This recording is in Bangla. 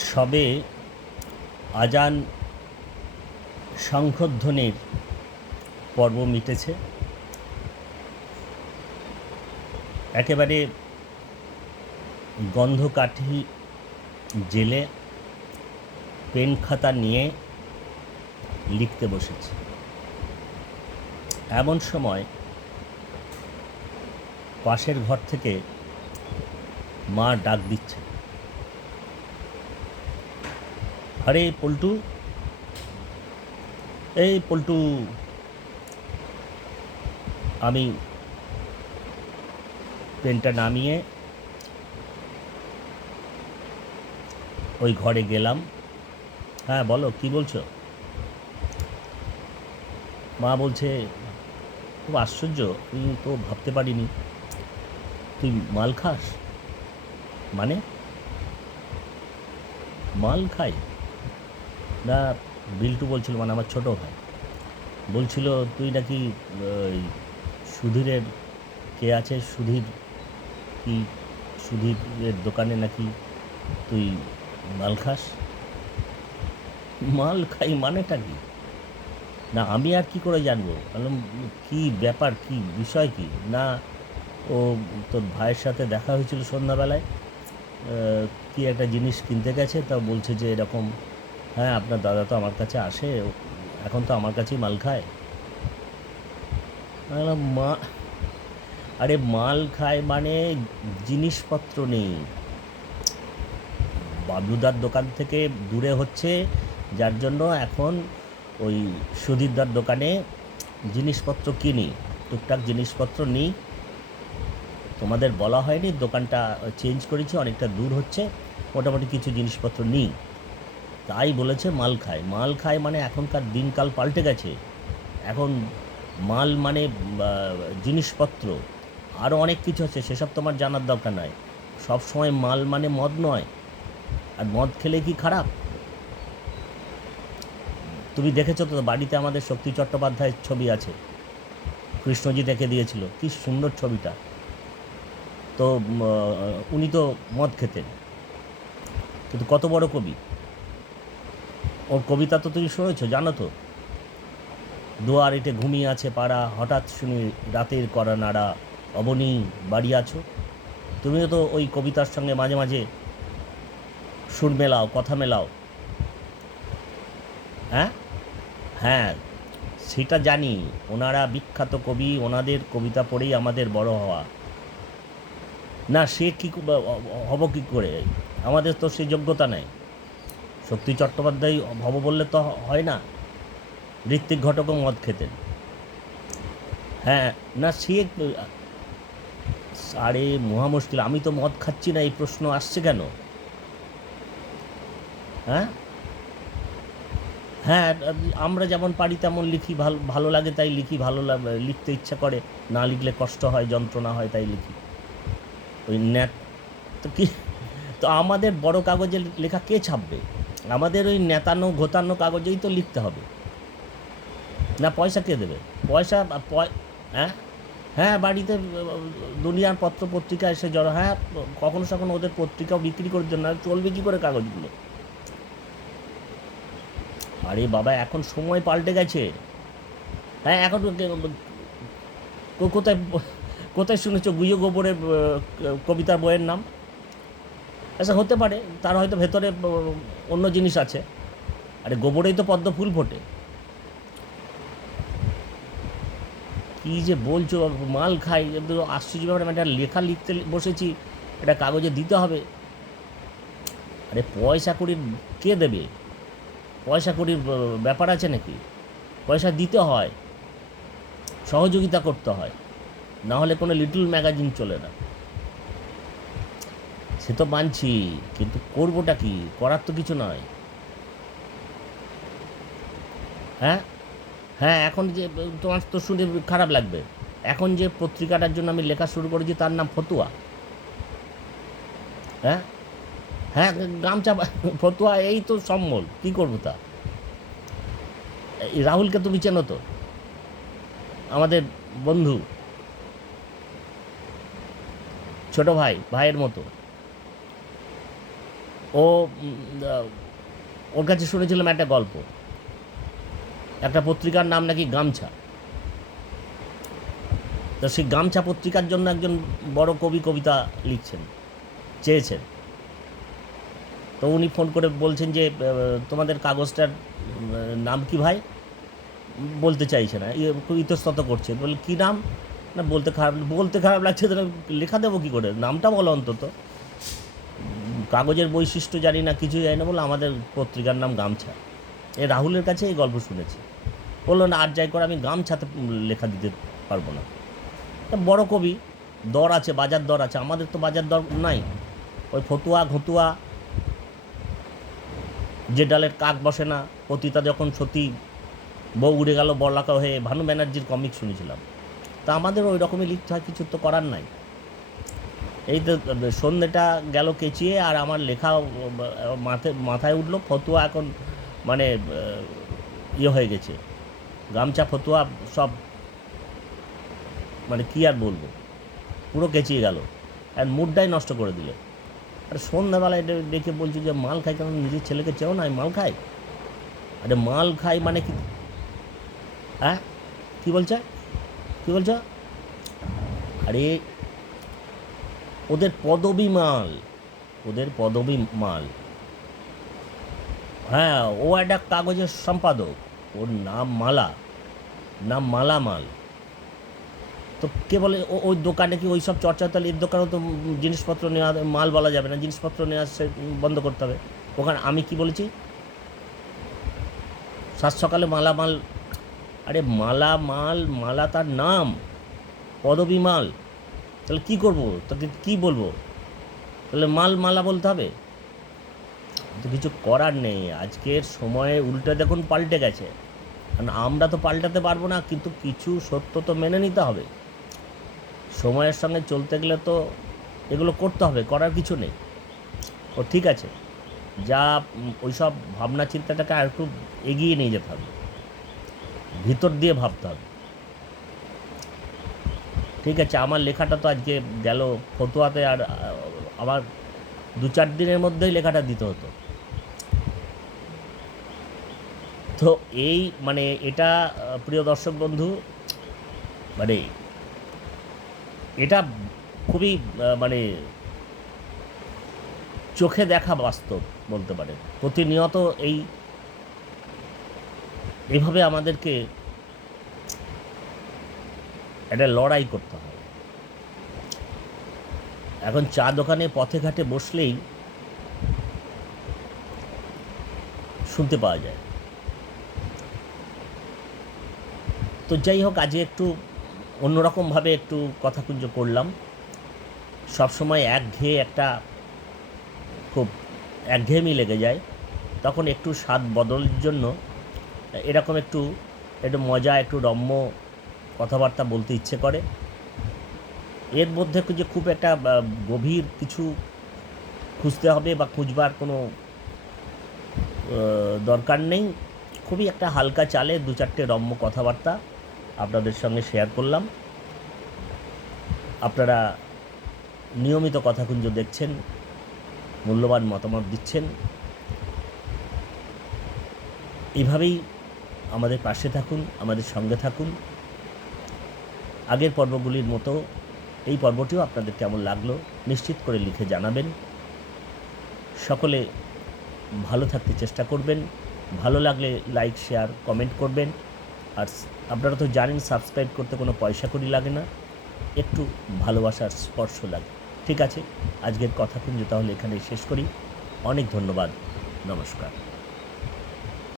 সবে আজান শঙ্খধ্বনির পর্ব মিটেছে। একেবারে গন্ধকাঠি জেলে পেন খাতা নিয়ে লিখতে বসেছে। এমন সময় পাশের ঘর থেকে মা ডাক দিচ্ছে, আরে পল্টু, এই পল্টু। আমি পেনটা নামিয়ে ওই ঘরে গেলাম। হ্যাঁ বলো, কি বলছো? মা বলছে, খুব আশ্চর্য, আমি তো ভাবতে পারিনি তুই মাল খাস। মানে মাল খাই না? বিল্টু বলছিল, মানে আমার ছোটো ভাই বলছিল, তুই নাকি ওই সুধীরের, কে আছে সুধীর, কি সুধীরের দোকানে নাকি তুই মাল খাস। মাল খাই মানেটা কি? না আমি আর কি করে জানবো? বললাম, কী ব্যাপার, কি বিষয় কি? না ও তোর ভাইয়ের সাথে দেখা হয়েছিল সন্ধ্যাবেলায়, কি একটা জিনিস কিনতে গেছে, তা বলছে যে এরকম, হ্যাঁ আপনার দাদা তো আমার কাছে আসে, এখন তো আমার কাছেই মাল খায়। বললাম, আরে মাল খায় মানে জিনিসপত্র নেই। বাবলুদার দোকান থেকে দূরে হচ্ছে, যার জন্য এখন ওই সুধীরদার দোকানে জিনিসপত্র কিনি, টুকটাক জিনিসপত্র নিই। তোমাদের বলা হয়নি দোকানটা চেঞ্জ করেছি, অনেকটা দূর হচ্ছে, মোটামুটি কিছু জিনিসপত্র নিই, তাই বলেছে মাল খায়। মাল খায় মানে এখনকার দিনকাল পাল্টে গেছে। এখন মাল মানে জিনিসপত্র, আরও অনেক কিছু আছে, সেসব তোমার জানার দরকার নাই। সব সময় মাল মানে মদ নয়। আর মদ খেলে কি খারাপ? তুমি দেখেছো তো, বাড়িতে আমাদের শক্তি চট্টোপাধ্যায়ের ছবি আছে, কৃষ্ণজি দেখে দিয়েছিল, কি সুন্দর ছবিটা। তো উনি তো মদ খেতেন, কিন্তু কত বড় কবি। ওর কবিতা তো তুমি শুনেছো, জানো তো, দুয়ারেতে ঘুমিয়ে আছে পাড়া, হঠাৎ শুনি রাতের করা নাড়া, অবনী বাড়ি আছো। তুমিও তো ওই কবিতার সঙ্গে মাঝে মাঝে সুর মেলাও, কথা মেলাও। হ্যাঁ, হ্যাঁ, সেটা জানি। ওনারা বিখ্যাত কবি, ওনাদের কবিতা পড়েই আমাদের বড় হওয়া। না সে কী হব কী করে? আমাদের তো সেই যোগ্যতা নেই। শক্তি চট্টোপাধ্যায় হব বললে তো হয় না। ঋত্বিক ঘটকও মদ খেতেন। হ্যাঁ, না সে, আরে মহা মুশকিল, আমি তো মদ খাচ্ছি না, এই প্রশ্ন আসছে কেন? হ্যাঁ, হ্যাঁ, আমরা যেমন পারি তেমন লিখি, ভালো ভালো লাগে তাই লিখি, লিখতে ইচ্ছা করে, না লিখলে কষ্ট হয়, যন্ত্রণা হয়, তাই লিখি। ওই ন্যাত তো কি, তো আমাদের বড় কাগজে লেখা কে ছাপবে? আমাদের ওই নেতানো ঘোতানো কাগজেই তো লিখতে হবে। না পয়সা কে দেবে? পয়সা হ্যাঁ, হ্যাঁ বাড়িতে দুনিয়ার পত্র পত্রিকা এসে জড়ো, হ্যাঁ কখনো সখনো ওদের পত্রিকাও বিক্রি করে দেন, না চলবে কী করে কাগজগুলো? আরে বাবা, এখন সময় পাল্টে গেছে। হ্যাঁ, এখন কোথায় কোথায় শুনেছো গুইয়ে গোবরের কবিতার বইয়ের নাম? আচ্ছা হতে পারে, তার হয়তো ভেতরে অন্য জিনিস আছে। আরে গোবরেই তো পদ্ম ফুল ফোটে। কী যে বলছো, মাল খাই, আশ্চর্য ব্যাপার। আমি একটা লেখা লিখতে বসেছি, এটা কাগজে দিতে হবে। আরে পয়সা কড়ির কে দেবে? পয়সা কড়ির ব্যাপার আছে নাকি? পয়সা দিতে হয়, সহযোগিতা করতে হয়, না হলে কোনো লিটল ম্যাগাজিন চলে না। সে তো মানছি, কিন্তু করবোটা কি? করার তো কিছু নয়। হ্যাঁ, হ্যাঁ, এখন যে, তোমার তো শুনে খারাপ লাগবে, এখন যে পত্রিকাটার জন্য আমি লেখা শুরু করেছি তার নাম ফতুয়া। হ্যাঁ, হ্যাঁ, গামছা ফতুয়া, এই তো সম্বল, কী করবো তা? এই রাহুলকে তুমি চেনো তো, আমাদের বন্ধু, ছোট ভাই, ভাইয়ের মতো। ও ওর কাছে শুনেছিলাম একটা গল্প, একটা পত্রিকার নাম নাকি গামছা। তো সেই গামছা পত্রিকার জন্য একজন বড় কবি কবিতা চেয়েছেন। তো উনি ফোন করে বলছেন যে তোমাদের কাগজটার নাম কি ভাই? বলতে চাইছে না, খুব ইতস্তত করছে, বলে কী নাম? না বলতে খারাপ লাগছে, তাহলে লেখা দেবো কী করে, নামটা বলো অন্তত। কাগজের বৈশিষ্ট্য জানি না, কিছুই জানি না, বলে আমাদের পত্রিকার নাম গামছা। রাহুলের কাছে এই গল্প শুনেছি। বললো না, আর যাই করে আমি গামছাতে লেখা দিতে পারবো না। বড় কবি, দর আছে, বাজার দর আছে, আমাদের তো বাজার দর নাই। ওই ফতুয়া ঘতুয়া, যে ডালের কাক বসে না, পতিতা যখন সতী, বউ উড়ে গেল বড়লাকা হয়ে, ভানু ব্যানার্জির কমিক শুনেছিলাম। তা আমাদের ওই রকমই লিখতে হয়, কিছু তো করার নাই। এই তো সন্ধ্যেটা গেল কেচিয়ে, আর আমার লেখা মাথায় উঠলো। ফতুয়া এখন মানে হয়ে গেছে, গামছা ফতুয়া সব, মানে কী আর বলবো, পুরো কেচিয়ে গেল, আর মুডটাই নষ্ট করে দিলে। আর সন্ধ্যাবেলায় ডেকে বলছি যে মাল খাই কেন, নিজের ছেলেকে চেও না আমি মাল খাই? আরে মাল খাই মানে কি? হ্যাঁ, কী বলছ? আরে ওদের পদবী মাল। হ্যাঁ, ও একটা কাগজের সম্পাদক, ওর নাম মালামাল। তো কে বলে ওই দোকানে কি ওই সব চর্চা? তাহলে এর দোকানেও তো জিনিসপত্র নেওয়া, মাল বলা যাবে না, জিনিসপত্র নেওয়া বন্ধ করতে হবে। ওখানে আমি কি বলেছি? সাত সকালে মালামাল। আরে মালা তার নাম, পদবী মাল। তাহলে কী করবো, তোকে কী বলবো? তাহলে মালা বলতে হবে? তো কিছু করার নেই, আজকের সময়ে উল্টে দেখুন পাল্টে গেছে। কারণ আমরা তো পাল্টাতে পারবো না, কিন্তু কিছু সত্য তো মেনে নিতে হবে। সময়ের সঙ্গে চলতে গেলে তো এগুলো করতে হবে, করার কিছু নেই। ও ঠিক আছে, যা ওই সব ভাবনা চিন্তাটাকে আর একটু এগিয়ে নিয়ে যেতে হবে, ভিতর দিয়ে ভাবতে হবে। ঠিক আছে, আমার লেখাটা তো আজকে গেল ফতুয়াতে, আর আবার 2-4 দিনের মধ্যেই লেখাটা দিতে হতো। তো এই মানে এটা, প্রিয় দর্শক বন্ধু, মানে এটা খুবই মানে চোখে দেখা বাস্তব বলতে পারেন। প্রতিনিয়ত এইভাবে আমাদেরকে একটা লড়াই করতে হয়। এখন চা দোকানে পথে ঘাটে বসলেই শুনতে পাওয়া যায়। তো যাই হোক, আজকে একটু অন্যরকমভাবে একটু কথাকুঞ্জ করলাম। সবসময় খুব একঘেয়েমি লেগে যায়, তখন একটু স্বাদ বদলের জন্য এরকম একটু মজা, একটু রম্য কথাবার্তা বলতে ইচ্ছে করে। এর মধ্যে যে খুব একটা গভীর কিছু খুঁজতে হবে বা খুঁজবার কোনো দরকার নেই। খুবই একটা হালকা চালে 2-4টে রম্য কথাবার্তা আপনাদের সঙ্গে শেয়ার করলাম। আপনারা নিয়মিত কথাকুঞ্জ দেখছেন, মূল্যবান মতামত দিচ্ছেন। এভাবেই আমাদের পাশে থাকুন, আমাদের সঙ্গে থাকুন। আগের পর্বগুলির মতো এই পর্বটিও আপনাদের কেমন লাগলো নিশ্চিত করে লিখে জানাবেন। সকলে ভালো থাকতে চেষ্টা করবেন। ভালো লাগলে লাইক, শেয়ার, কমেন্ট করবেন। আর আপনারা তো জানেন, সাবস্ক্রাইব করতে কোনো পয়সা কড়ি লাগে না, একটু ভালোবাসার স্পর্শ লাগে। ঠিক আছে, আজকের কথাকুঞ্জ তাহলে এখানেই শেষ করি। অনেক ধন্যবাদ, নমস্কার।